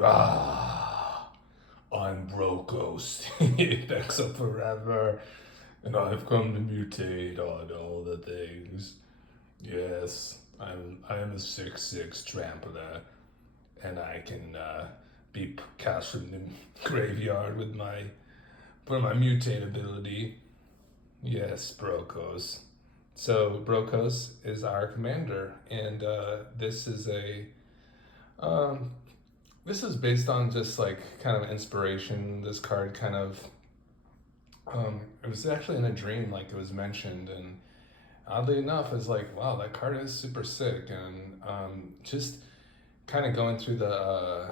Ah, I'm Brokkos, thanks up forever, and I've come to mutate on all the things. Yes, I am a 6/6 trampler, and I can be cast from the graveyard with my mutate ability. Yes, Brokkos. So Brokkos is our commander, and um, this is based on just like kind of inspiration. This card kind of it was actually in a dream, like it was mentioned, and oddly enough, it's like wow, that card is super sick, and just kind of going through the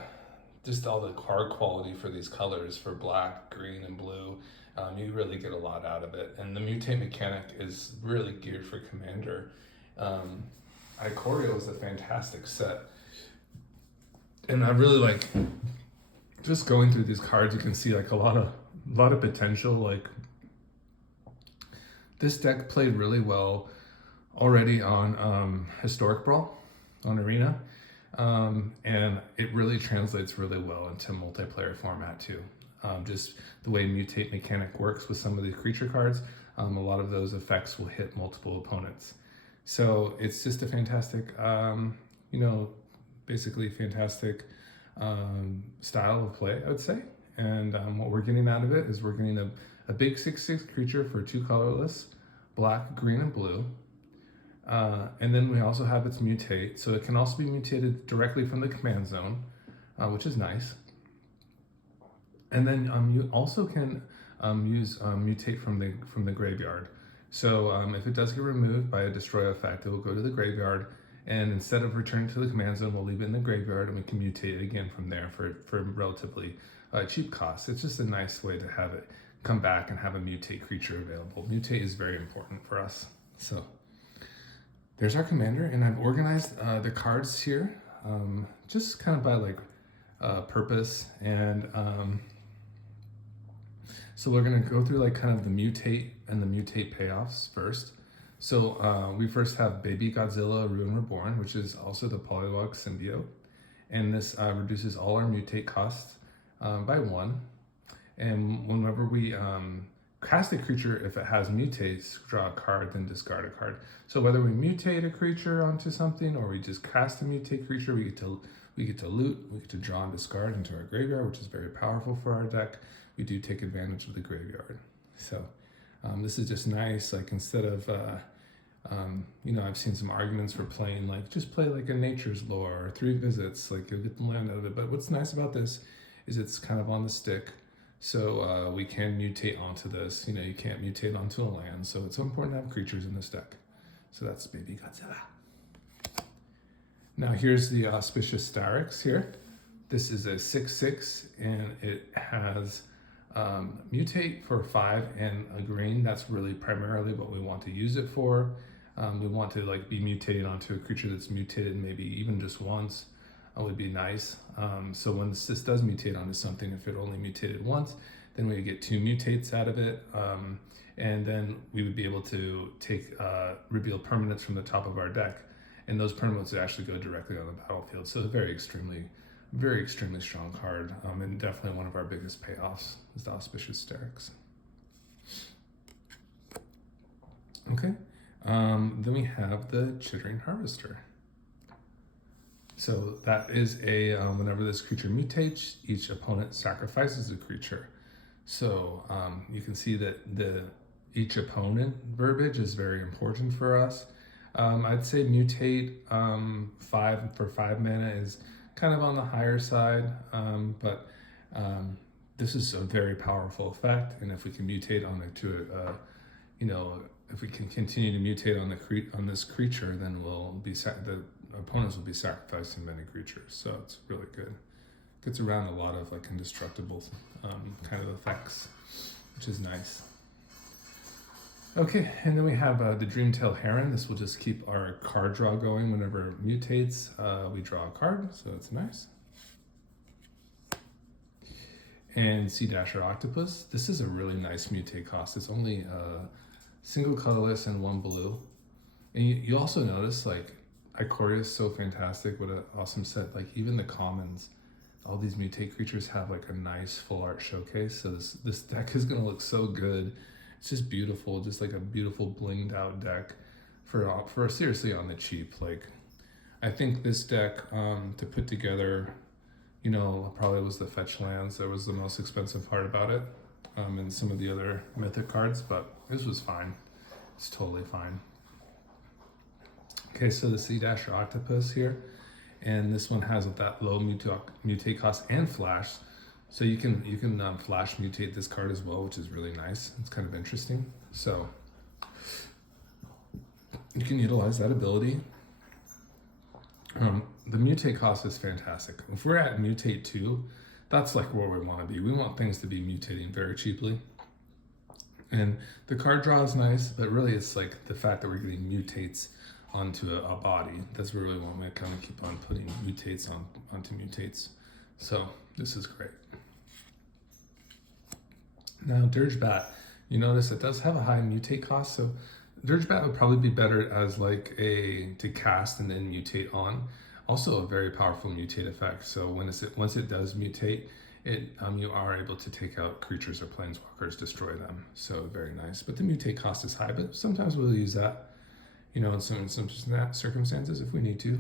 just all the card quality for these colors for black, green, and blue. You really get a lot out of it, and the mutate mechanic is really geared for commander. Um, Ikorio is a fantastic set, and I really like just going through these cards. You can see like a lot of potential. Like this deck played really well already on Historic Brawl on Arena, and it really translates really well into multiplayer format too. Just the way mutate mechanic works with some of these creature cards, a lot of those effects will hit multiple opponents. So it's just a fantastic, you know, basically fantastic style of play, I would say. And what we're getting out of it is we're getting a big 6/6 creature for 2 colorless, black, green, and blue. And then we also have its mutate, so it can also be mutated directly from the command zone, which is nice. And then you also can use mutate from the graveyard. So if it does get removed by a destroy effect, it will go to the graveyard, and instead of returning to the command zone, we'll leave it in the graveyard, and we can mutate it again from there for relatively cheap cost. It's just a nice way to have it come back and have a mutate creature available. Mutate is very important for us. So there's our commander, and I've organized the cards here just kind of by like purpose, and so we're gonna go through like kind of the mutate and the mutate payoffs first. So we first have Baby Godzilla Ruin Reborn, which is also the Polylog symbiote, and this reduces all our mutate costs by 1. And whenever we cast a creature, if it has mutates, draw a card, then discard a card. So whether we mutate a creature onto something or we just cast a mutate creature, we get to loot, we get to draw and discard into our graveyard, which is very powerful for our deck. We do take advantage of the graveyard. So this is just nice. Like instead of you know, I've seen some arguments for playing like just play like a Nature's Lore or 3 visits, like you'll get the land out of it. But what's nice about this is it's kind of on the stick. So we can mutate onto this. You know, you can't mutate onto a land, so it's important to have creatures in this deck. So that's Baby Godzilla. Now here's the Auspicious Starix here. This is a 6/6, and it has mutate for 5 and a green. That's really primarily what we want to use it for. We want to like be mutated onto a creature that's mutated maybe even just once. Would be nice. So when this does mutate onto something, if it only mutated once, then we would get 2 mutates out of it, and then we would be able to take reveal permanents from the top of our deck, and those permanents would actually go directly on the battlefield. So very extremely strong card, and definitely one of our biggest payoffs is the Auspicious Starix. Okay, then we have the Chittering Harvester. So that is a, whenever this creature mutates, each opponent sacrifices a creature. So you can see that each opponent verbiage is very important for us. I'd say mutate 5 for 5 mana is kind of on the higher side, but this is a very powerful effect. And if we can mutate you know, if we can continue to mutate on this creature, then we'll be the opponents will be sacrificing many creatures, so it's really good. Gets around a lot of like indestructible kind of effects, which is nice. Okay, and then we have the Dreamtail Heron. This will just keep our card draw going. Whenever it mutates, we draw a card, so it's nice. And Sea Dasher Octopus. This is a really nice mutate cost. It's only single colorless and 1 blue. And you also notice like Ikoria is so fantastic. What an awesome set. Like even the commons all these mutate creatures have like a nice full art showcase. So this deck is gonna look so good. It's just beautiful, just like a beautiful blinged out deck for seriously on the cheap. Like I think this deck to put together, you know, probably was the fetch lands that was the most expensive part about it, and some of the other mythic cards, but this was fine. It's totally fine. Okay, so the EDH octopus here, and this one has that low mutate cost and flash, so you can flash mutate this card as well, which is really nice. It's kind of interesting. So you can utilize that ability. The mutate cost is fantastic. If we're at mutate 2, that's like where we want to be. We want things to be mutating very cheaply. And the card draw is nice, but really it's like the fact that we're getting mutates onto a body. That's really what we kind of keep on putting mutates onto mutates. So this is great. Now Dirgebat, you notice it does have a high mutate cost, so Dirgebat would probably be better as like to cast and then mutate on. Also a very powerful mutate effect. So once it does mutate, you are able to take out creatures or planeswalkers, destroy them. So very nice. But the mutate cost is high, but sometimes we'll use that, you know, in some circumstances if we need to.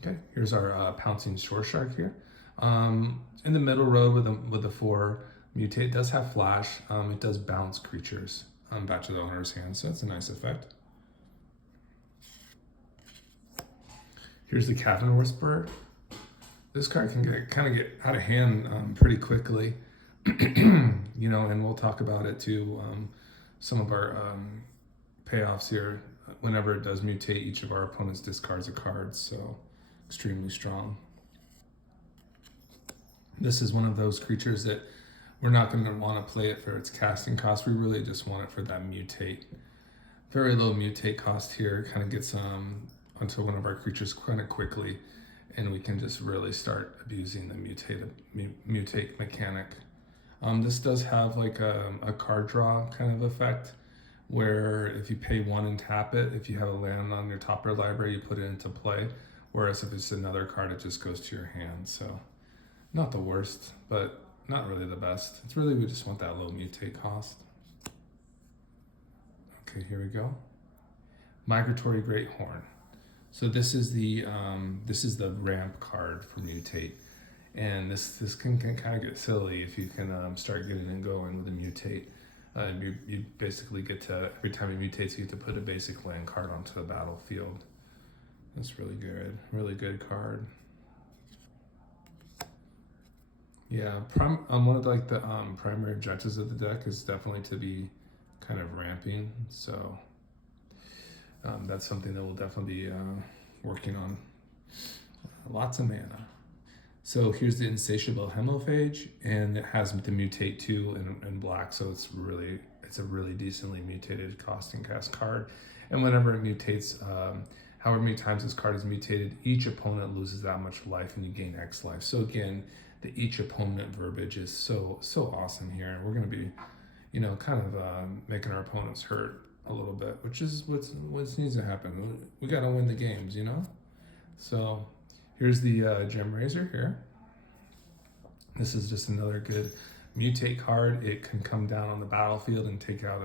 Okay, here's our pouncing shore shark here. In the middle row with the 4 mutate, it does have flash. It does bounce creatures back to the owner's hand, so that's a nice effect. Here's the Cavern Whisperer. This card can get out of hand pretty quickly, you know, and we'll talk about it too. Some of our payoffs here, whenever it does mutate, each of our opponents discards a card, so extremely strong. This is one of those creatures that we're not going to want to play it for its casting cost. We really just want it for that mutate. Very low mutate cost here, kind of gets onto one of our creatures kind of quickly, and we can just really start abusing the mutate mechanic. This does have like a card draw kind of effect, where if you pay 1 and tap it, if you have a land on your top of your library, you put it into play, whereas if it's another card, it just goes to your hand. So not the worst, but not really the best. It's really, we just want that low mutate cost. Okay, here we go. Migratory Great Horn. So this is the ramp card for mutate, and this can kind of get silly if you can start getting and going with a mutate. You basically get to, every time it mutates, you get to put a basic land card onto the battlefield. That's really good card. Yeah, one of the primary objectives of the deck is definitely to be kind of ramping, so that's something that we'll definitely be working on. Lots of mana. So here's the Insatiable Hemophage, and it has the mutate 2 in black, so it's a really decently mutated cost and cast card. And whenever it mutates, however many times this card is mutated, each opponent loses that much life and you gain X life. So again, the each opponent verbiage is so awesome here, and we're going to be, you know, kind of making our opponents hurt a little bit, which is what needs to happen. We got to win the games, you know. So here's the Gem Razor here. This is just another good mutate card. It can come down on the battlefield and take out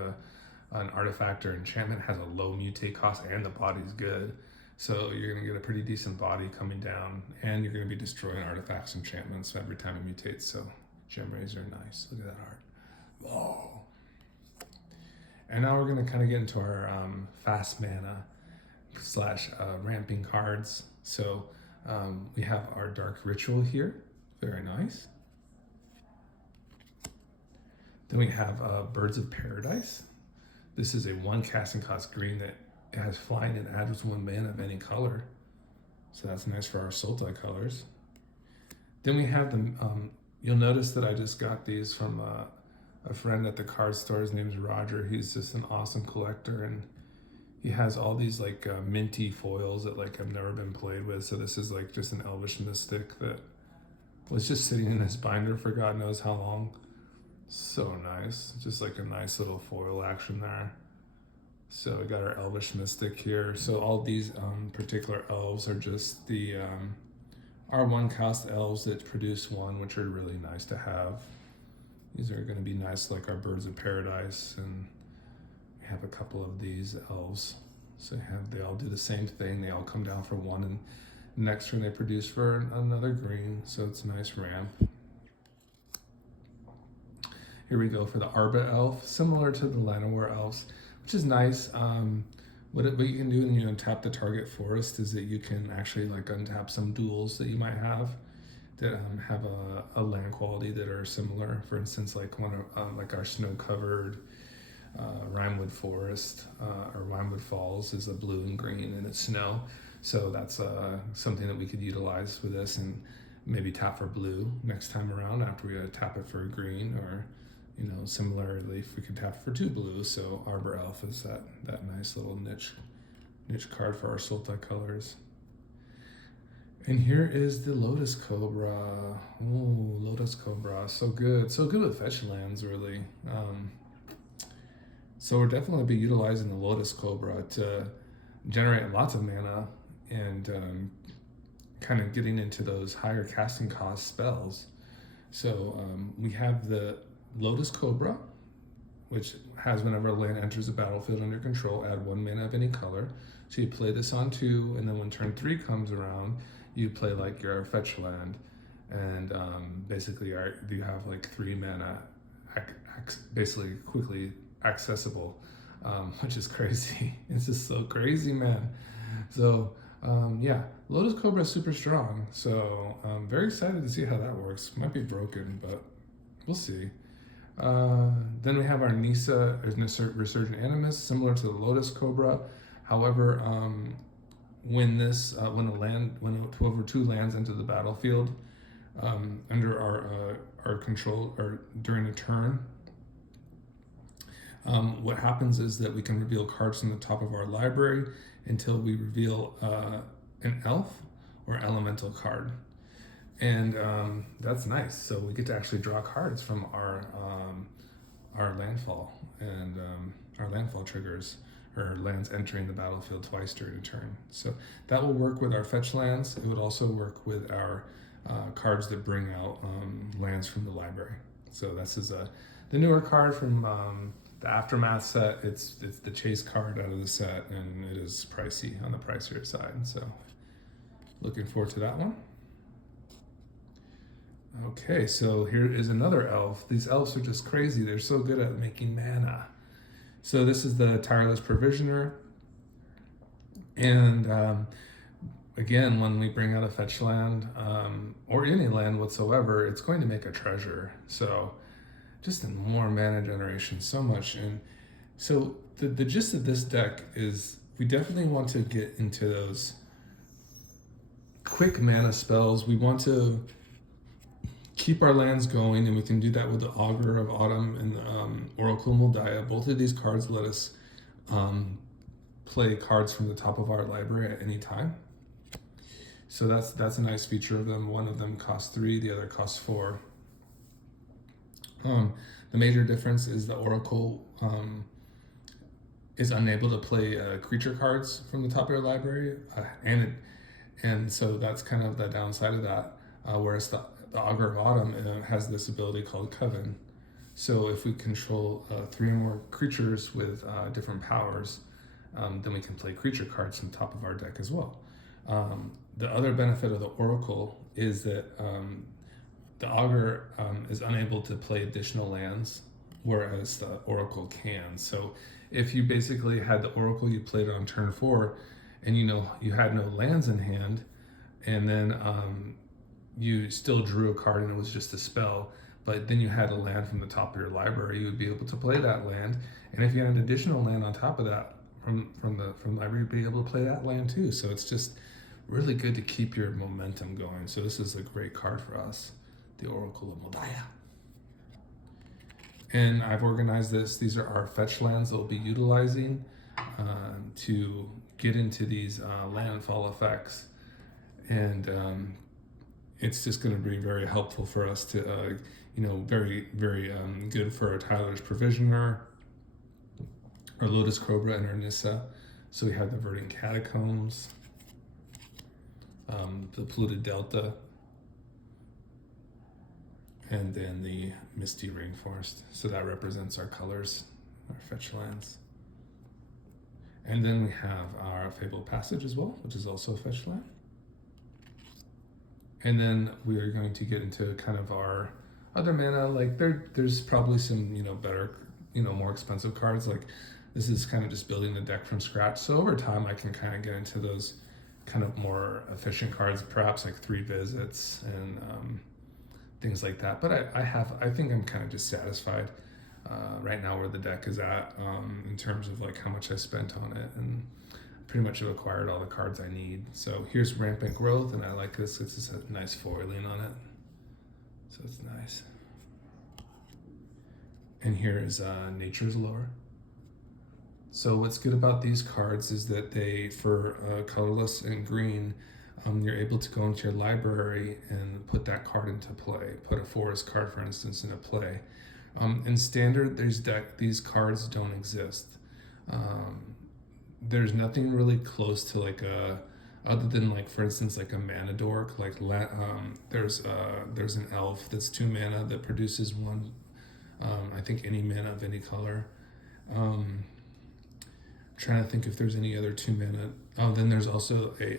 an artifact or enchantment. It has a low mutate cost, and the body's good. So you're going to get a pretty decent body coming down, and you're going to be destroying artifacts, enchantments every time it mutates. So Gem Razor, nice. Look at that art. Whoa. And now we're going to kind of get into our fast mana / ramping cards. So we have our Dark Ritual here. Very nice. Then we have Birds of Paradise. This is a 1 casting cost green that has flying and adds 1 mana of any color. So that's nice for our Sultai colors. Then we have the, you'll notice that I just got these from a friend at the card store. His name's Roger. He's just an awesome collector, and he has all these like minty foils that like have never been played with. So this is like just an Elvish Mystic that was just sitting in his binder for God knows how long. So nice. Just like a nice little foil action there. So we got our Elvish Mystic here. So all these particular elves are just the R1 cost elves that produce one, which are really nice to have. These are going to be nice, like our Birds of Paradise, and we have a couple of these elves. So they all do the same thing. They all come down for one, and next turn they produce for another green. So it's a nice ramp. Here we go for the Arba elf, similar to the Llanowar elves, which is nice. What you can do when you untap the target forest is that you can actually like untap some duels that you might have that have a land quality that are similar. For instance, like like our snow-covered Rhymewood Forest or Rhymewood Falls is a blue and green and it's snow. So that's something that we could utilize with this and maybe tap for blue next time around after we tap it for a green, or similarly if we could tap for 2 blue. So Arbor Elf is that nice little niche card for our Sultai colors. And here is the Lotus Cobra. Oh, Lotus Cobra, so good with fetch lands, really. So we're definitely be utilizing the Lotus Cobra to generate lots of mana and kind of getting into those higher casting cost spells. So we have the Lotus Cobra, which has whenever a land enters the battlefield under control, add 1 mana of any color. So you play this on 2, and then when turn 3 comes around, you play like your fetch land, and basically you have like 3 mana basically quickly accessible, which is crazy. It's just so crazy, man. So yeah, Lotus Cobra is super strong. So I'm very excited to see how that works. Might be broken, but we'll see. Then we have our Nissa Resurgent Animus, similar to the Lotus Cobra. However, when over 2 lands enter the battlefield under our control or during a turn, what happens is that we can reveal cards from the top of our library until we reveal an elf or elemental card. And that's nice. So we get to actually draw cards from our landfall and our landfall triggers, or lands entering the battlefield twice during a turn. So that will work with our fetch lands. It would also work with our cards that bring out lands from the library. So this is the newer card from the Aftermath set. It's the chase card out of the set, and it is pricey, on the pricier side. So looking forward to that one. Okay, so here is another elf. These elves are just crazy. They're so good at making mana. So this is the Tireless Provisioner. And again, when we bring out a fetch land, or any land whatsoever, it's going to make a treasure. So just more mana generation, so much. And so the gist of this deck is we definitely want to get into those quick mana spells. We want to keep our lands going, and we can do that with the Augur of Autumn and the Oracle Moldiah. Both of these cards let us play cards from the top of our library at any time. So that's a nice feature of them. One of them costs 3, the other costs 4. The major difference is the Oracle is unable to play creature cards from the top of your library, and so that's kind of the downside of that. Whereas the Augur of Autumn has this ability called Coven. So if we control 3 or more creatures with different powers, then we can play creature cards from the top of our deck as well. The other benefit of the Oracle is that the Augur is unable to play additional lands, whereas the Oracle can. So if you basically had the Oracle, you played it on turn 4, and you had no lands in hand, and then you still drew a card and it was just a spell, but then you had a land from the top of your library, you would be able to play that land. And if you had an additional land on top of that from the library, you'd be able to play that land too. So it's just really good to keep your momentum going. So this is a great card for us, the Oracle of Moldiah. And I've organized this. These are our fetch lands that we'll be utilizing to get into these landfall effects. And it's just going to be very helpful for us to, very, very good for a Tyler's Provisioner. our Lotus Cobra and our Nissa. So we have the Verdant Catacombs, the Polluted Delta, and then the Misty Rainforest. So that represents our colors, our fetch lands. And then we have our Fabled Passage as well, which is also a fetch land. And then we are going to get into kind of our other mana. Like there's probably some, better, more expensive cards. Like this is kind of just building the deck from scratch. So over time, I can kind of get into those kind of more efficient cards, perhaps like 3 visits and things like that. But I think I'm kind of just satisfied right now where the deck is at in terms of like how much I spent on it, and pretty much have acquired all the cards I need. So here's Rampant Growth, and I like this. It's just a nice foiling on it, so it's nice. And here is Nature's Lore. So what's good about these cards is that they, for colorless and green, you're able to go into your library and put that card into play. Put a forest card, for instance, into play. In standard, these cards don't exist. There's nothing really close to like other than like, for instance, like a mana dork. Like there's an elf that's 2 mana that produces 1. I think any mana of any color. Trying to think if there's any other 2 mana. Oh, then there's also a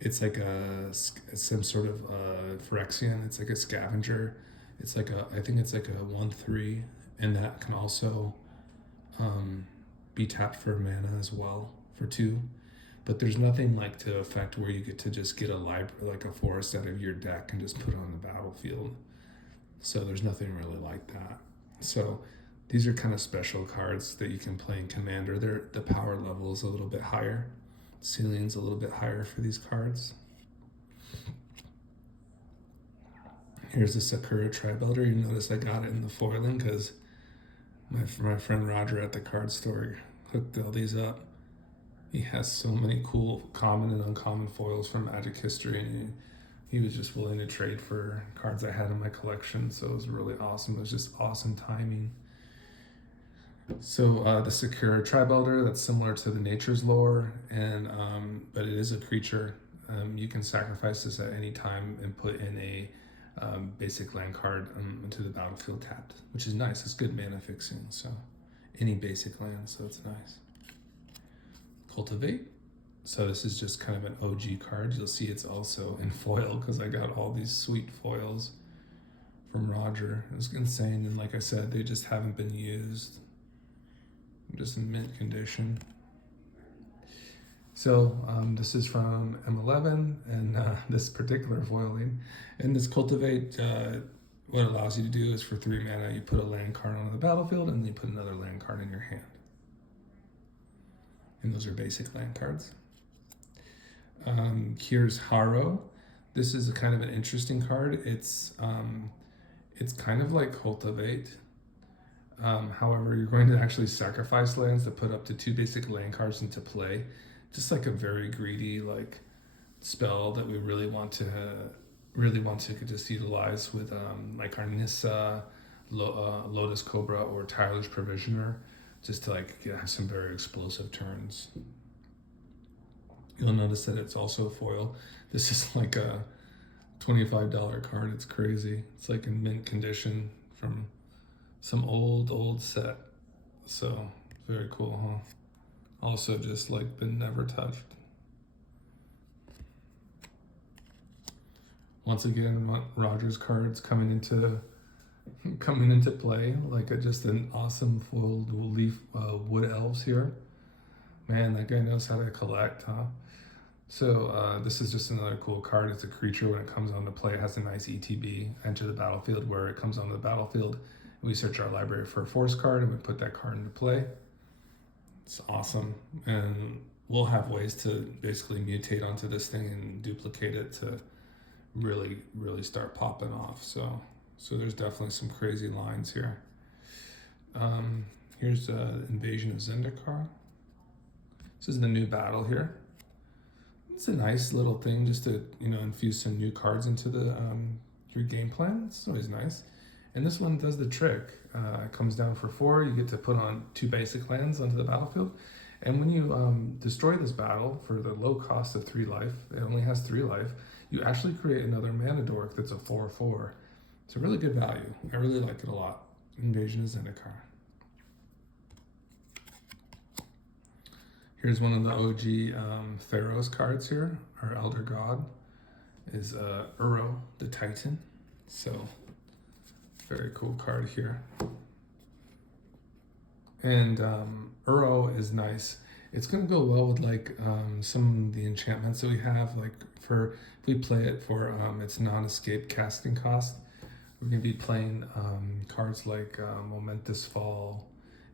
it's like some sort of Phyrexian. It's like a scavenger. It's like I think it's like a 1/3, and that can also be tapped for mana as well for 2. But there's nothing like to affect where you get to just get a library, like a forest out of your deck and just put it on the battlefield. So there's nothing really like that. So these are kind of special cards that you can play in Commander. The power level is a little bit higher. Ceiling's a little bit higher for these cards. Here's the Sakura Tri-Belter. You notice I got it in the foiling because my friend Roger at the card store hooked all these up. He has so many cool common and uncommon foils from Magic history, and he was just willing to trade for cards I had in my collection. So it was really awesome. It was just awesome timing. So the Sakura Tri-Belter, that's similar to the Nature's Lore, and but it is a creature. You can sacrifice this at any time and put in a basic land card into the battlefield tapped, which is nice. It's good mana fixing, so any basic land, so it's nice. Cultivate. So this is just kind of an OG card. You'll see it's also in foil because I got all these sweet foils from Roger. It was insane, and like I said, they just haven't been used. Just in mint condition. So this is from M11, and this particular foiling. And this Cultivate, what it allows you to do is for 3 mana, you put a land card onto the battlefield, and then you put another land card in your hand. And those are basic land cards. Here's Haro. This is a kind of an interesting card. It's kind of like Cultivate. However, you're going to actually sacrifice lands to put up to 2 basic land cards into play. Just like a very greedy like spell that we really want to just utilize with like our Nissa, Lotus Cobra, or Tyler's Provisioner, just to like have some very explosive turns. You'll notice that it's also foil. This is like a $25 card. It's crazy. It's like in mint condition from some old set. So very cool, huh? Also just like been never touched. Once again, Roger's cards coming into play, like just an awesome foiled leaf wood elves here. Man, that guy knows how to collect, huh? So this is just another cool card. It's a creature. When it comes onto play, it has a nice ETB, enter the battlefield. Where it comes onto the battlefield, we search our library for a force card and we put that card into play. It's awesome, and we'll have ways to basically mutate onto this thing and duplicate it to really start popping off. So there's definitely some crazy lines here. Here's Invasion of Zendikar. This is the new battle here. It's a nice little thing just to infuse some new cards into the your game plan. It's always nice. And this one does the trick. It comes down for 4. You get to put on 2 basic lands onto the battlefield. And when you destroy this battle for the low cost of 3 life, it only has 3 life, you actually create another mana dork that's a 4/4. It's a really good value. I really like it a lot. Invasion of Zendikar. Here's one of the OG Pharaoh's cards here. Our Elder God is Rawrrrr the Titan. So, very cool card here. And Rawrrrr is nice. It's going to go well with like some of the enchantments that we have. Like for if we play it for its non-escape casting cost, we're going to be playing cards like Momentous Fall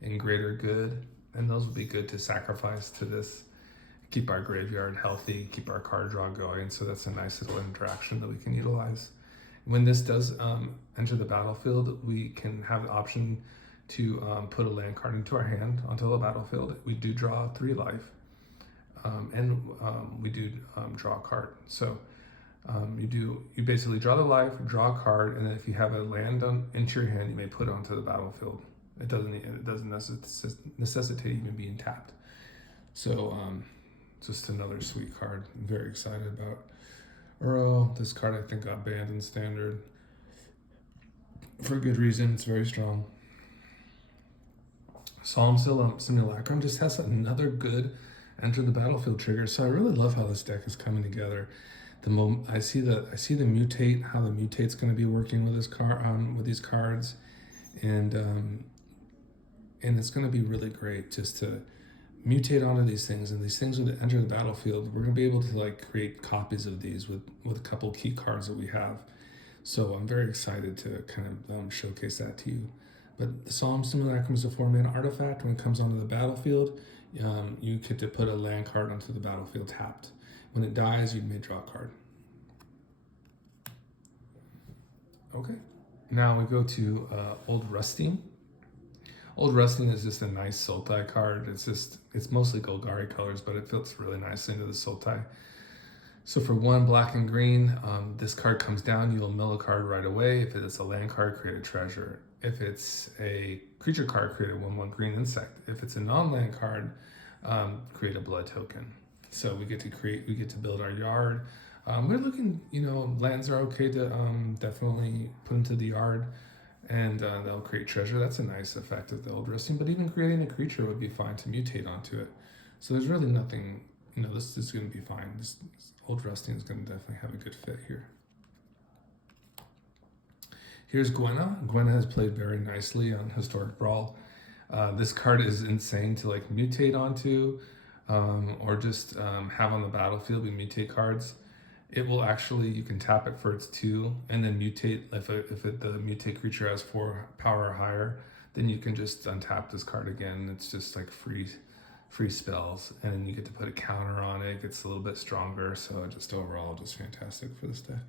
and Greater Good, and those would be good to sacrifice to this. Keep our graveyard healthy, keep our card draw going. So that's a nice little interaction that we can utilize. When this does enter the battlefield, we can have the option to put a land card into our hand onto the battlefield. We do draw 3 life, and we do draw a card. So you basically draw the life, draw a card, and then if you have a land into your hand, you may put it onto the battlefield. It doesn't necessitate even being tapped. So just another sweet card. I'm very excited about Rawrrrr. This card I think got banned in Standard for good reason. It's very strong. Solemn Simulacrum just has another good enter the battlefield trigger. So I really love how this deck is coming together. I see the mutate, how the mutate's going to be working with this card with these cards, and it's going to be really great just to mutate onto these things, and these things when they enter the battlefield, we're going to be able to like create copies of these with a couple key cards that we have. So I'm very excited to kind of showcase that to you. But the Solemn Simulacrum is a 4-mana artifact. When it comes onto the battlefield, you get to put a land card onto the battlefield tapped. When it dies, you may draw a card. Okay, now we go to Old Rusting. Old Rusting is just a nice Sultai card. It's mostly Golgari colors, but it fits really nicely into the Sultai. So for 1 black and green, this card comes down, you'll mill a card right away. If it's a land card, create a treasure. If it's a creature card, create a 1/1 green insect. If it's a non-land card, create a blood token. So we get to build our yard. We're looking, lands are okay to definitely put into the yard, and they'll create treasure. That's a nice effect of the Old Rusting, but even creating a creature would be fine to mutate onto it. So there's really nothing, this is going to be fine. This Old Rusting is going to definitely have a good fit here. Here's Gwenna. Gwenna has played very nicely on Historic Brawl. This card is insane to like mutate onto, or just have on the battlefield. We mutate cards. It will actually, you can tap it for its 2, and then mutate. The mutate creature has 4 power or higher, then you can just untap this card again. It's just like free spells, and then you get to put a counter on it. It gets a little bit stronger, so just overall just fantastic for this deck.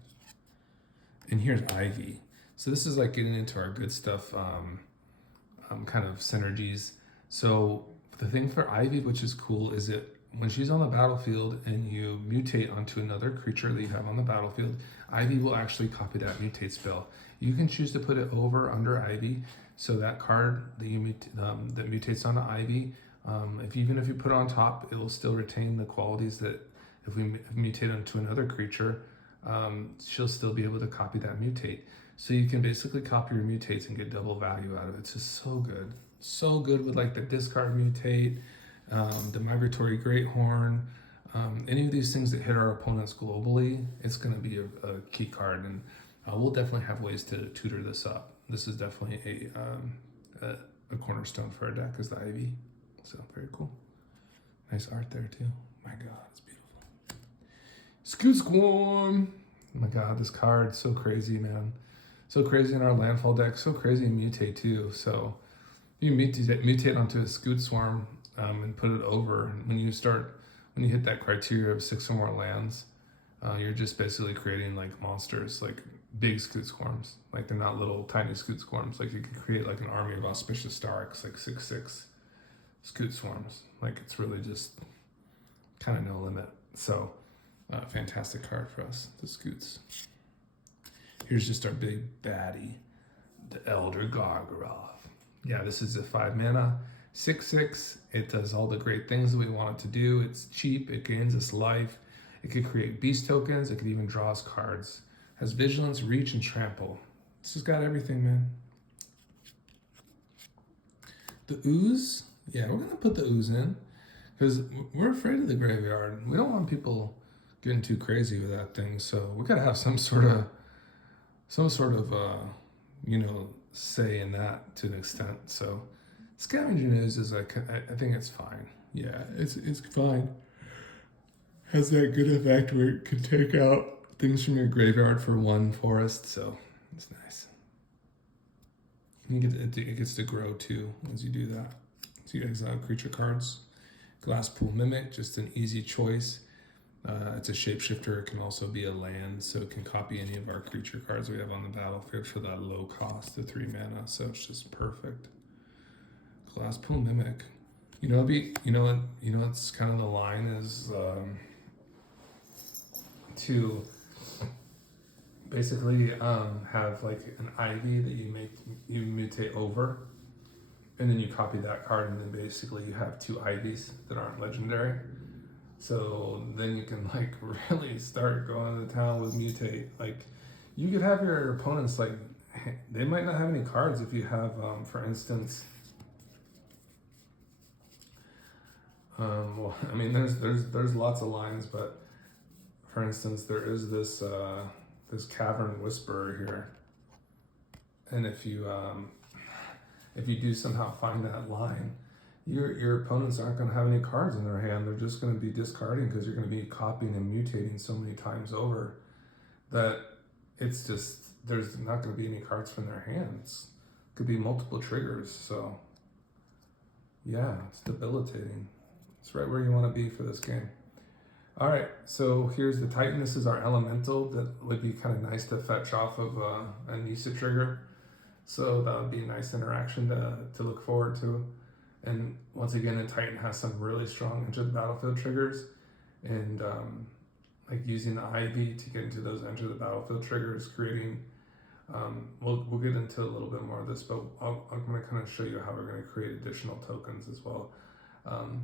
And here's Ivy. So this is like getting into our good stuff, kind of synergies. So the thing for Ivy, which is cool, is that when she's on the battlefield and you mutate onto another creature that you have on the battlefield, Ivy will actually copy that mutate spell. You can choose to put it over under Ivy, so that card that that mutates onto Ivy, even if you put it on top, it will still retain the qualities that if we mutate onto another creature, she'll still be able to copy that mutate. So you can basically copy your mutates and get double value out of it. It's just so good. So good with like the discard mutate, the Migratory Greathorn, any of these things that hit our opponents globally, it's going to be a key card, and we'll definitely have ways to tutor this up. This is definitely a cornerstone for our deck is the Ivy. So very cool. Nice art there too. My God, it's beautiful. Scoot Squarm. Oh my God, this card, so crazy, man. So crazy in our landfall deck, so crazy in mutate too. So you mutate onto a Scoot Swarm and put it over. And when you hit that criteria of 6 or more lands, you're just basically creating like monsters, like big Scoot Swarms. Like they're not little tiny Scoot Swarms. Like you could create like an army of Auspicious Starks, like 6/6 Scoot Swarms. Like it's really just kind of no limit. So fantastic card for us, the Scoots. Here's just our big baddie, the Elder Gargaroth. Yeah, this is a 5 mana, 6/6. It does all the great things that we want it to do. It's cheap, it gains us life. It could create beast tokens, it could even draw us cards. Has vigilance, reach, and trample. This has got everything, man. The ooze, yeah, we're gonna put the ooze in because we're afraid of the graveyard. We don't want people getting too crazy with that thing, so we gotta have some sort of you know, say in that to an extent. So scavenging ooze is like, I think it's fine. Yeah, it's fine. Has that good effect where it can take out things from your graveyard for 1 forest, so it's nice. It gets to grow too as you do that. So you exile creature cards. Glasspool Mimic, just an easy choice. It's a shapeshifter. It can also be a land, so it can copy any of our creature cards we have on the battlefield for that low cost, the 3 mana. So it's just perfect. Glasspool Mimic. It's kind of the line is to basically have like an ivy that you mutate over, and then you copy that card, and then basically you have 2 ivies that aren't legendary. So then you can like really start going to town with mutate. Like you could have your opponents like they might not have any cards if you have, for instance, well, I mean, there's lots of lines, but for instance, there is this Cavern Whisperer here, and if you do somehow find that line, your opponents aren't going to have any cards in their hand. They're just going to be discarding because you're going to be copying and mutating so many times over that it's just there's not going to be any cards from their hands. It could be multiple triggers. So yeah, it's debilitating. It's right where you want to be for this game. All right, so here's the Titan. This is our elemental that would be kind of nice to fetch off of a Nisa trigger. So that would be a nice interaction to look forward to. And once again, the Titan has some really strong enter the battlefield triggers, and like using the Ivy to get into those enter the battlefield triggers, creating. We'll get into a little bit more of this, but I'm going to kind of show you how we're going to create additional tokens as well,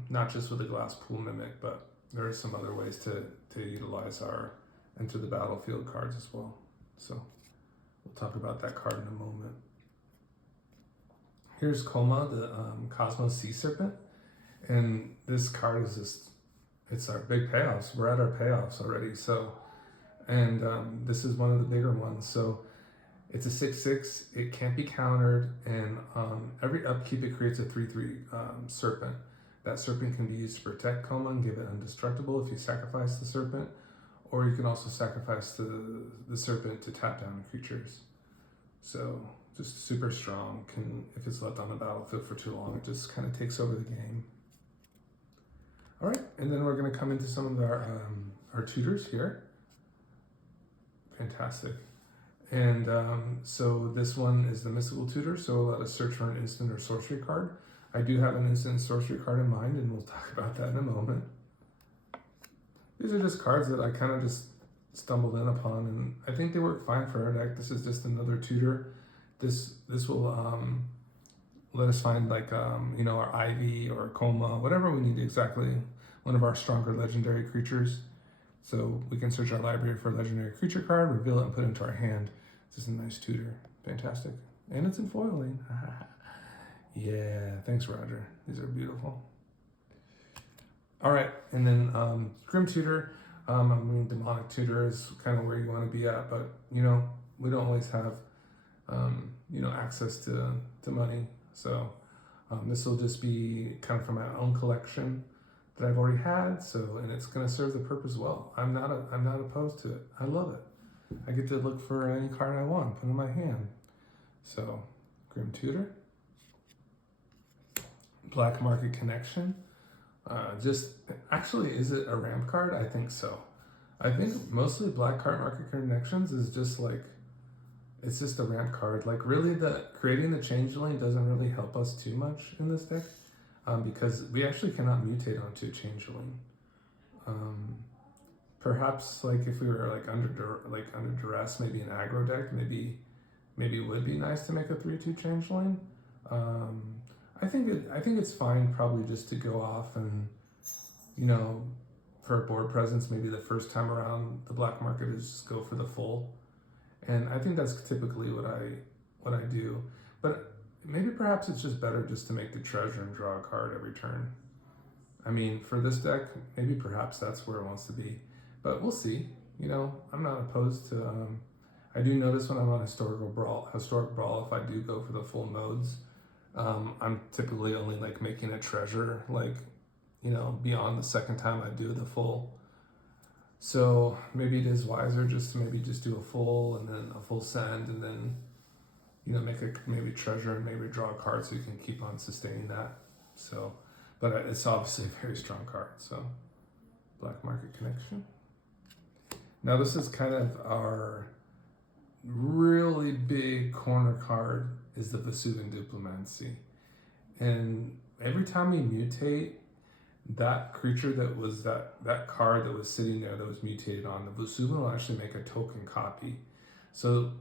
not just with the Glasspool Mimic, but there are some other ways to utilize our enter the battlefield cards as well. So we'll talk about that card in a moment. Here's Koma, the Cosmos Sea Serpent, and this card is just, it's our big payoffs. We're at our payoffs already, so, and this is one of the bigger ones. So it's a 6/6, it can't be countered, and every upkeep it creates a 3/3 serpent. That serpent can be used to protect Koma and give it indestructible if you sacrifice the serpent, or you can also sacrifice the serpent to tap down creatures. So just super strong. If it's left on the battlefield for too long, it just kind of takes over the game. All right, and then we're going to come into some of our tutors here. Fantastic. And so this one is the mystical tutor, so let us search for an instant or sorcery card. I do have an instant sorcery card in mind, and we'll talk about that in a moment. These are just cards that I kind of just stumbled in upon, and I think they work fine for our deck. This is just another tutor. This will let us find like our Ivy or Koma, whatever we need exactly, one of our stronger legendary creatures. So we can search our library for a legendary creature card, reveal it, and put it into our hand. This is a nice tutor. Fantastic. And it's in foiling. Yeah, thanks, Roger. These are beautiful. All right, and then Grim Tutor. Demonic Tutor is kind of where you want to be at, but we don't always have access to money. So this will just be kind of from my own collection that I've already had. So, and it's going to serve the purpose well. I'm not opposed to it. I love it. I get to look for any card I want, put it in my hand. So, Grim Tutor, Black Market Connection. Actually, is it a ramp card? I think so. I think mostly Black Market Connections is just like, it's just a ramp card. Like really creating the changeling doesn't really help us too much in this deck because we actually cannot mutate onto a changeling. Perhaps like if we were like under duress, maybe an aggro deck, maybe maybe it would be nice to make a 3/2 changeling. I think it's fine probably just to go off and, you know, for a board presence, maybe the first time around the black market is just go for the full. And I think that's typically what I do. But maybe perhaps it's just better just to make the treasure and draw a card every turn. I mean, for this deck, maybe perhaps that's where it wants to be. But we'll see. You know, I'm not opposed to... I do notice when I'm on Historic Brawl, if I do go for the full modes, I'm typically only like making a treasure, like, you know, beyond the second time I do the full. So maybe it is wiser just to maybe just do a full and then a full send and then, you know, make a maybe treasure and maybe draw a card so you can keep on sustaining that. So, but it's obviously a very strong card. So, Black Market Connection. Now this is kind of our really big corner card is the Vesuvian Diplomacy. And every time we mutate, that creature that was that card that was sitting there that was mutated on, the Vesuvian will actually make a token copy. So,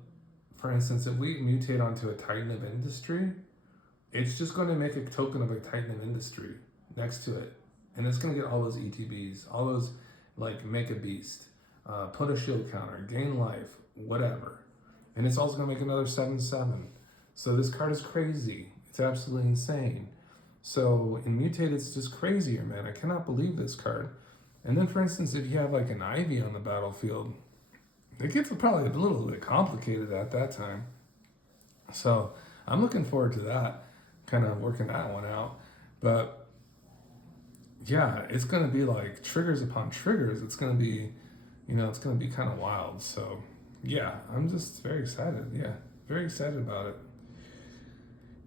for instance, if we mutate onto a Titan of Industry, it's just going to make a token of a Titan of Industry next to it. And it's going to get all those ETBs, all those, like, make a beast, put a shield counter, gain life, whatever. And it's also going to make another 7/7. So this card is crazy. It's absolutely insane. So in Mutate, it's just crazier, man. I cannot believe this card. And then, for instance, if you have like an Ivy on the battlefield, it gets probably a little bit complicated at that time. So I'm looking forward to that, kind of working that one out. But yeah, it's going to be like triggers upon triggers. It's going to be, you know, it's going to be kind of wild. So yeah, I'm just very excited. Yeah, very excited about it.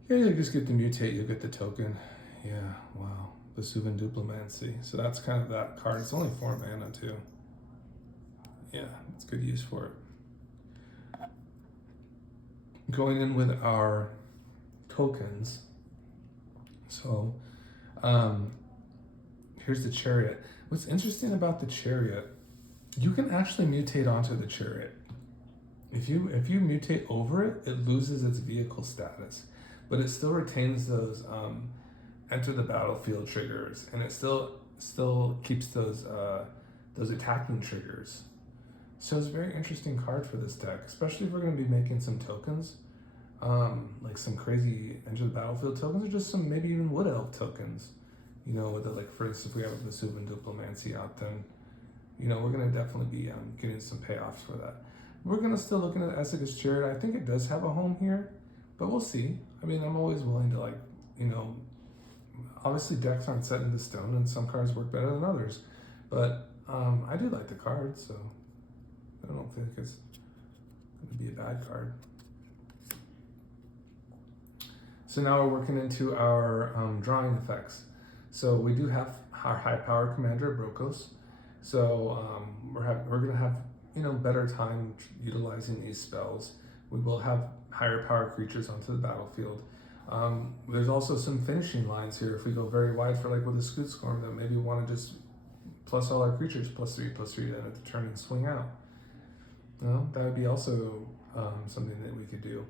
Yeah, you just get the mutate, you'll get the token. Yeah, wow. Vesuvian Diplomacy. So that's kind of that card. It's only 4 mana too. Yeah, it's good use for it. Going in with our tokens. So, here's the Chariot. What's interesting about the Chariot, you can actually mutate onto the Chariot. If you mutate over it, it loses its vehicle status. But it still retains those enter the battlefield triggers, and it still keeps those attacking triggers. So it's a very interesting card for this deck, especially if we're going to be making some tokens, like some crazy enter the battlefield tokens, or just some maybe even Wood Elf tokens. You know, with it, like for instance, if we have a Vesuvian Diplomacy out, then you know we're going to definitely be getting some payoffs for that. We're going to still looking at Esika's Chariot. I think it does have a home here, but we'll see. I mean, I'm always willing to, like, you know, obviously decks aren't set into stone and some cards work better than others, but I do like the card, so I don't think it's going to be a bad card. So now we're working into our drawing effects. So we do have our high power commander, Brokkos. So we're going to have, you know, better time utilizing these spells. We will have higher power creatures onto the battlefield. There's also some finishing lines here. If we go very wide for like with a Scoot Scorn, then maybe we want to just plus all our creatures +3/+3 then at the turn and swing out. You know, that would be also something that we could do.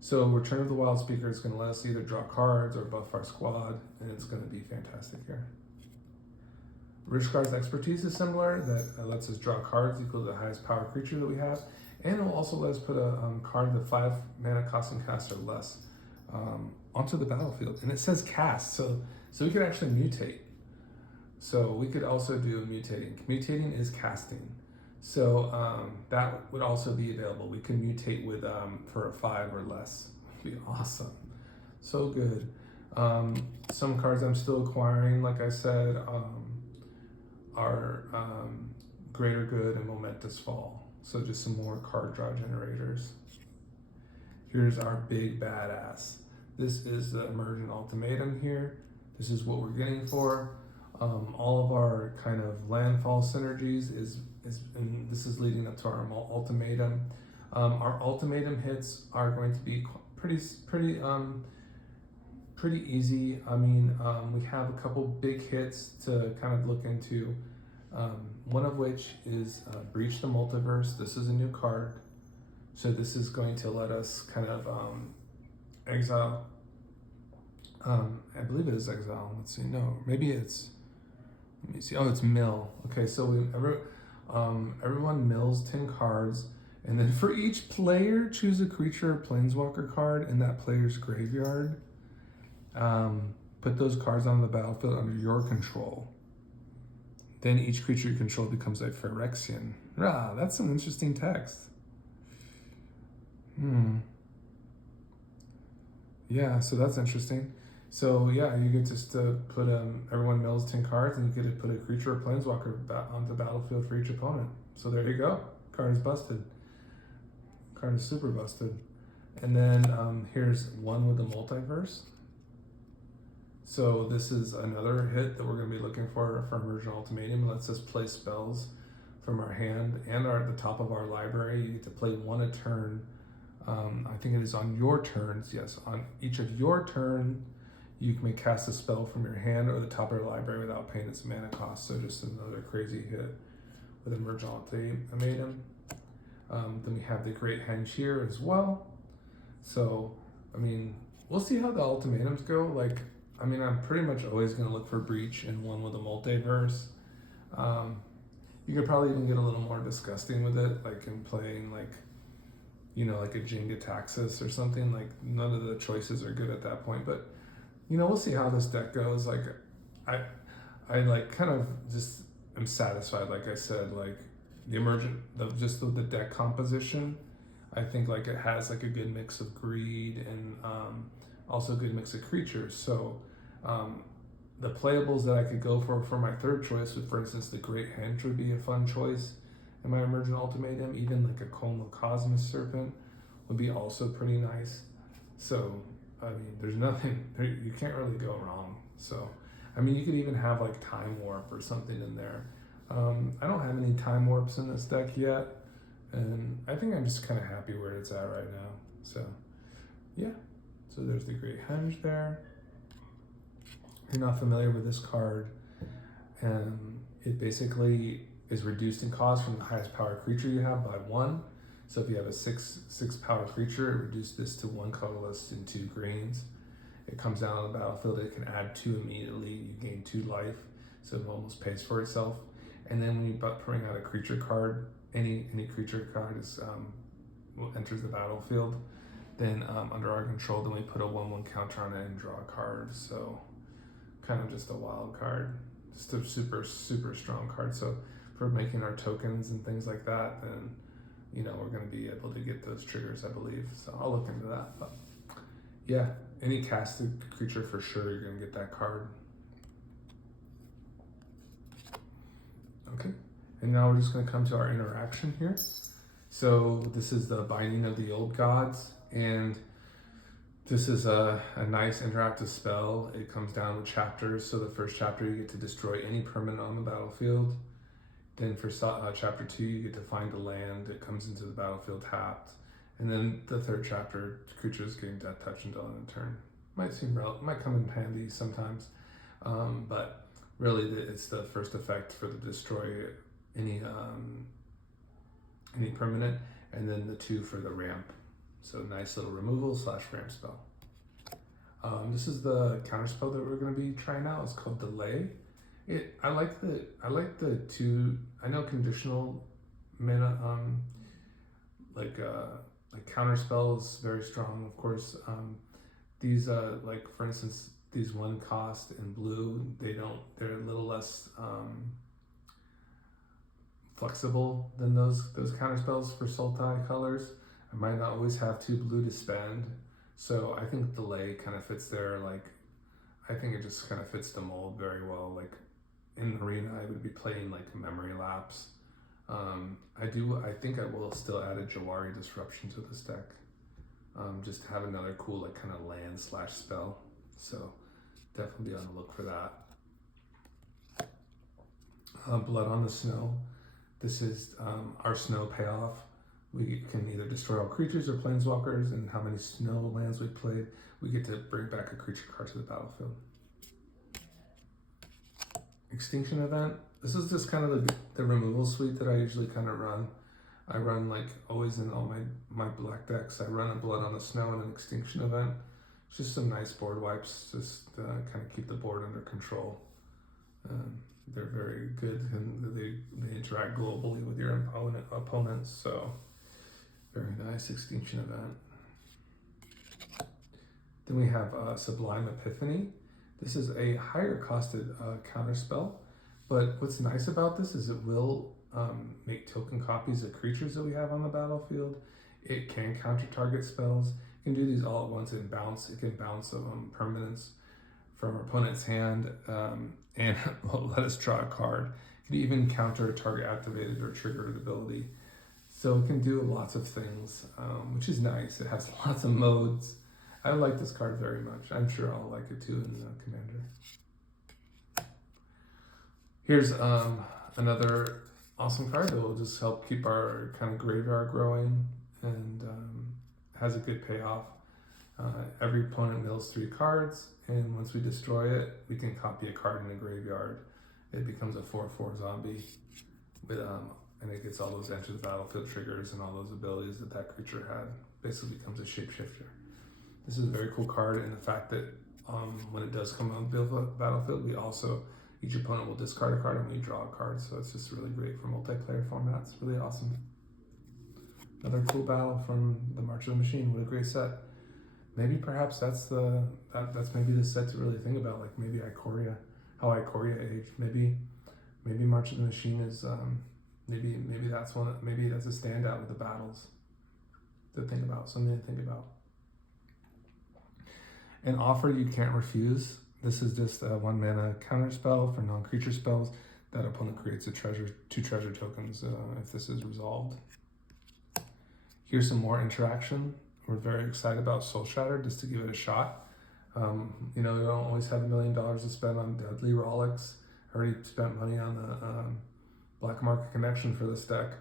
So Return of the Wild Speaker is going to let us either draw cards or buff our squad, and it's going to be fantastic here. Rishkar's Expertise is similar, that lets us draw cards equal to the highest power creature that we have, and it will also let us put a card with 5 mana cost and cast or less onto the battlefield. And it says cast, so we could actually mutate. So we could also do mutating. Mutating is casting. So that would also be available. We can mutate with for a 5 or less. It'd be awesome. So good. Some cards I'm still acquiring, like I said, are Greater Good and Momentous Fall. So just some more card draw generators. Here's our big badass. This is the Emergent Ultimatum here. This is what we're getting for. All of our kind of landfall synergies and this is leading up to our ultimatum. Our ultimatum hits are going to be pretty easy. I mean, we have a couple big hits to kind of look into. One of which is Breach the Multiverse. This is a new card. So this is going to let us kind of exile. I believe it is exile. Let's see. No, maybe it's. Let me see. Oh, it's mill. Okay, so everyone mills 10 cards, and then for each player, choose a creature or planeswalker card in that player's graveyard. Put those cards on the battlefield under your control. Then each creature you control becomes a Phyrexian. Ah, that's some interesting text. Yeah, so that's interesting. So yeah, you get just to put everyone mills 10 cards, and you get to put a creature or planeswalker on the battlefield for each opponent. So there you go. Card is busted. Card is super busted. And then here's one with the multiverse. So this is another hit that we're going to be looking for Emergent Ultimatum. It lets us play spells from our hand and are at the top of our library. You get to play one a turn. I think it is on your turns. Yes, on each of your turn, you may cast a spell from your hand or the top of your library without paying its mana cost. So just another crazy hit with Emergent Ultimatum. Then we have the Great Henge here as well. So, I mean, we'll see how the ultimatums go. Like, I mean, I'm pretty much always going to look for Breach and one with a multiverse. You could probably even get a little more disgusting with it, like in playing like, you know, like a Jenga Taxis or something. Like, none of the choices are good at that point. But, you know, we'll see how this deck goes. Like, I like kind of just am satisfied, like I said, like the deck composition. I think like it has like a good mix of greed and also a good mix of creatures. So the playables that I could go for my third choice would, for instance, the Great Henge would be a fun choice in my Emergent Ultimatum. Even like a Coma Cosmos Serpent would be also pretty nice. So, I mean, there's nothing, you can't really go wrong. So, I mean, you could even have like Time Warp or something in there. I don't have any Time Warps in this deck yet, and I think I'm just kind of happy where it's at right now. So, yeah. So there's the Great Henge there. If you're not familiar with this card, it basically is reduced in cost from the highest power creature you have by 1. So if you have a 6 power creature, it reduces this to 1 colorless and 2 greens. It comes down on the battlefield. It can add 2 immediately. You gain 2 life, so it almost pays for itself. And then when you bring out a creature card, any creature card enters the battlefield, then under our control, then we put a 1/1 counter on it and draw a card. So kind of just a wild card, just a super strong card. So for making our tokens and things like that, then you know we're going to be able to get those triggers, I believe. So I'll look into that. But yeah, any casted creature for sure, you're going to get that card. Okay, and now we're just going to come to our interaction here. So this is the Binding of the Old Gods, and this is a nice interactive spell. It comes down with chapters. So the first chapter, you get to destroy any permanent on the battlefield. Then for chapter 2, you get to find a land. It comes into the battlefield tapped. And then the third chapter, creatures gain death touch until end of turn. Might come in handy sometimes, but really it's the first effect for the destroy any permanent, and then the 2 for the ramp. So nice little removal / ramp spell. This is the counter spell that we're going to be trying out. It's called Delay. I like the 2. I know conditional mana like counter spell is very strong. Of course, these like for instance these 1 cost in blue, they're a little less flexible than those counter spells for Sultai colors. I might not always have 2 blue to spend, so I think Delay kind of fits there. Like, I think it just kind of fits the mold very well. Like in Arena, I would be playing like Memory Lapse. I think I will still add a Jawari Disruption to this deck, just to have another cool like kind of land / spell. So definitely be on the look for that. Blood on the Snow. This is our snow payoff. We can either destroy all creatures or planeswalkers, and how many snow lands we played, we get to bring back a creature card to the battlefield. Extinction Event. This is just kind of the removal suite that I usually kind of run. I run like always in all my black decks. I run a Blood on the Snow and an Extinction event. Just some nice board wipes, just kind of keep the board under control. They're very good and they interact globally with your opponents. So very nice Extinction event. Then we have Sublime Epiphany. This is a higher costed counter spell, but what's nice about this is it will make token copies of creatures that we have on the battlefield. It can counter target spells. It can do these all at once and bounce. It can bounce permanents from our opponent's hand and let us draw a card. It can even counter a target activated or triggered ability. So it can do lots of things, which is nice. It has lots of modes. I like this card very much. I'm sure I'll like it too in Commander. Here's another awesome card that will just help keep our kind of graveyard growing and has a good payoff. Every opponent mills 3 cards, and once we destroy it, we can copy a card in the graveyard. It becomes a 4/4 zombie with and it gets all those enter the battlefield triggers and all those abilities that that creature had. Basically becomes a shapeshifter. This is a very cool card in the fact that when it does come on the battlefield, each opponent will discard a card and we draw a card. So it's just really great for multiplayer formats. Really awesome. Another cool battle from the March of the Machine. What a great set. Maybe perhaps that's maybe the set to really think about. Like maybe Ikoria, how Ikoria aged. Maybe March of the Machine is maybe that's a standout with the battles to think about. Something to think about. An offer you can't refuse. This is just a 1 mana counter spell for non-creature spells. That opponent creates 2 treasure tokens if this is resolved. Here's some more interaction. We're very excited about Soul Shatter just to give it a shot. You know, we don't always have $1 million to spend on Deadly Relics. I already spent money on the Black Market Connection for this deck.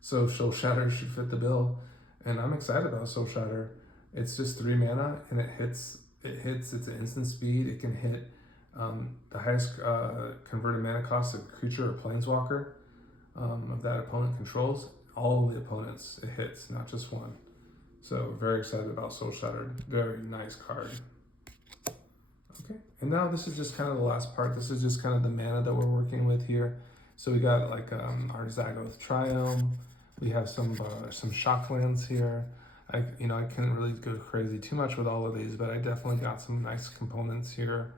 So Soul Shatter should fit the bill. And I'm excited about Soul Shatter. It's just 3 mana and it hits, it's an instant speed. It can hit the highest converted mana cost of creature or planeswalker of that opponent controls. All of the opponents it hits, not just one. So very excited about Soul Shattered. Very nice card. Okay, and now this is just kind of the last part. This is just kind of the mana that we're working with here. So we got like our Zagoth Triome. We have some Shocklands here. I couldn't really go crazy too much with all of these, but I definitely got some nice components here.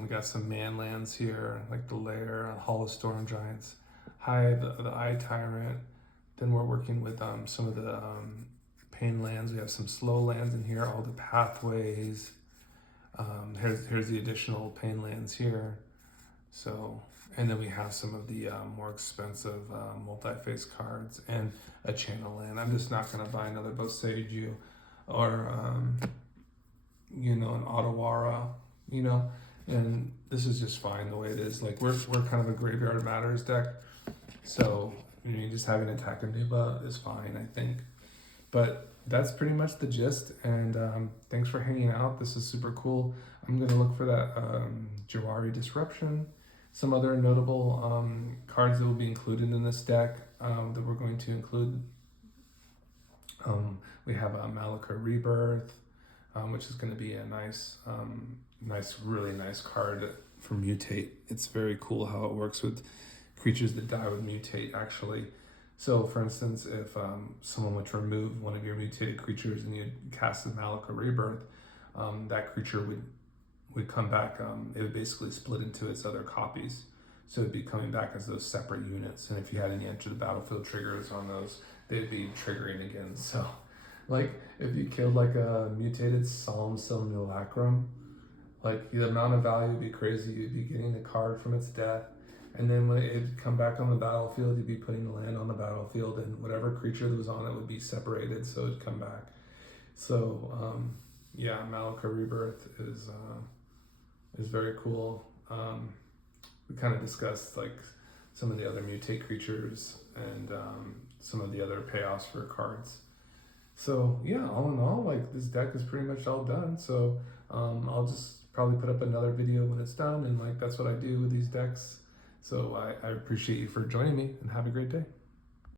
We got some man lands here, like the Lair, Hall of Storm Giants, Hive, the Eye Tyrant. Then we're working with some of the Pain lands. We have some slow lands in here, all the pathways. Here's the additional Pain lands here. So, and then we have some of the more expensive multi-face cards and a channel land. I'm just not going to buy another Boseiju or, an Otawara, and this is just fine the way it is. Like we're kind of a Graveyard Matters deck. So, just having Attack Anuba is fine, I think. But that's pretty much the gist, and thanks for hanging out. This is super cool. I'm going to look for that Jawari Disruption, some other notable cards that will be included in this deck that we're going to include. We have a Malika Rebirth, which is going to be a really nice card for Mutate. It's very cool how it works with creatures that die with Mutate, actually. So, for instance, if someone were to remove one of your mutated creatures and you cast a Malika Rebirth, that creature would come back. It would basically split into its other copies. So it'd be coming back as those separate units. And if you had any enter the battlefield triggers on those, they'd be triggering again. So, like, if you killed like a mutated Solemn Simulacrum, like the amount of value would be crazy. You'd be getting the card from its death. And then when it'd come back on the battlefield, you'd be putting the land on the battlefield, and whatever creature that was on it would be separated, so it'd come back. So, yeah, Malika Rebirth is very cool. We kind of discussed like some of the other mutate creatures and some of the other payoffs for cards. So yeah, all in all, like this deck is pretty much all done. So I'll just probably put up another video when it's done, and like that's what I do with these decks. So I appreciate you for joining me, and have a great day.